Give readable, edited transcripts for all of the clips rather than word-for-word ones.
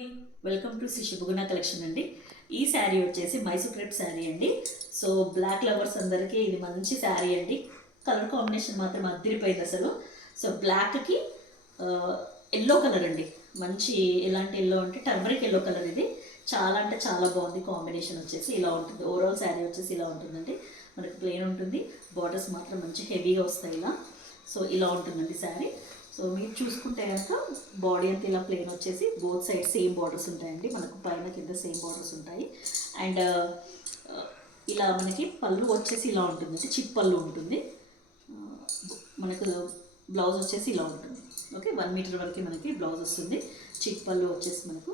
Welcome to Shri శుభగుణ collection అండి. ఈ శారీ వచ్చేసి మైసూర్ క్రేప్ శారీ అండి. సో బ్లాక్ లవర్స్ అందరికీ ఇది మంచి శారీ అండి. కలర్ కాంబినేషన్ మాత్రం అదిరిపోయింది అసలు. సో బ్లాక్కి ఎల్లో కలర్ అండి, మంచి ఎలాంటి ఎల్లో అంటే టర్మరిక్ ఎల్లో కలర్. ఇది చాలా అంటే చాలా బాగుంది. కాంబినేషన్ వచ్చేసి ఇలా ఉంటుంది. ఓవరాల్ శారీ వచ్చేసి ఇలా ఉంటుందండి. మనకి ప్లెయిన్ ఉంటుంది, బార్డర్స్ మాత్రం మంచి హెవీగా వస్తాయి ఇలా. సో ఇలా ఉంటుందండి శారీ. సో మీరు చూసుకుంటే కనుక బాడీ అంతా ఇలా ప్లెయిన్ వచ్చేసి బోత్ సైడ్ సేమ్ బార్డర్స్ ఉంటాయండి. మనకు పైన కింద సేమ్ బార్డర్స్ ఉంటాయి. అండ్ ఇలా మనకి పళ్ళు వచ్చేసి ఇలా ఉంటుందండి, చిప్ పళ్ళు ఉంటుంది. మనకు బ్లౌజ్ వచ్చేసి ఇలా ఉంటుంది. ఓకే, 1 మీటర్ వరకు మనకి బ్లౌజ్ వస్తుంది. చిప్ పళ్ళు వచ్చేసి మనకు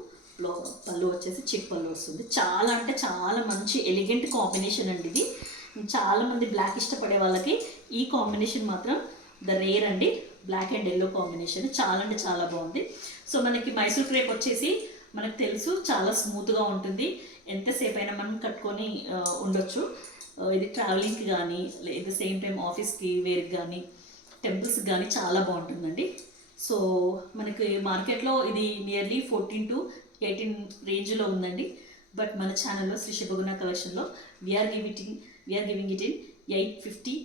పళ్ళు వచ్చేసి చిప్ పళ్ళు వస్తుంది. చాలా అంటే చాలా మంచి ఎలిగెంట్ కాంబినేషన్ అండి ఇది. చాలామంది బ్లాక్ ఇష్టపడే వాళ్ళకి ఈ కాంబినేషన్ మాత్రం ద రేర్ అండి. బ్లాక్ అండ్ ఎల్లో కాంబినేషన్ చాలా అంటే చాలా బాగుంది. సో మనకి మైసూర్ క్రేప్ వచ్చేసి మనకు తెలుసు చాలా స్మూత్గా ఉంటుంది. ఎంతసేపు అయినా మనం కట్టుకొని ఉండొచ్చు. ఇది ట్రావెలింగ్కి కానీ ఎట్ ద సేమ్ టైం ఆఫీస్కి వేర్కి కానీ టెంపుల్స్కి కానీ చాలా బాగుంటుందండి. సో మనకి మార్కెట్లో ఇది నియర్లీ 14 to 18 రేంజ్లో ఉందండి. బట్ మన ఛానల్లో శ్రీ శుభగుణ కలెక్షన్లో we are giving it in 850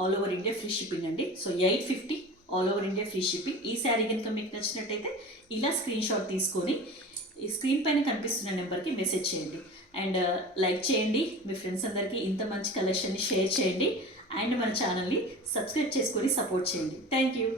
all over India free shipping అండి. So 850 all over India free shipping. ఈ శారీ కనుక మీకు నచ్చినట్టయితే ఇలా స్క్రీన్ షాట్ తీసుకొని ఈ స్క్రీన్ పైన కనిపిస్తున్న నెంబర్కి మెసేజ్ చేయండి. అండ్ లైక్ చేయండి, మీ ఫ్రెండ్స్ అందరికీ ఇంత మంచి కలెక్షన్ని షేర్ చేయండి. అండ్ మన ఛానల్ని సబ్స్క్రైబ్ చేసుకొని సపోర్ట్ చేయండి. Thank you.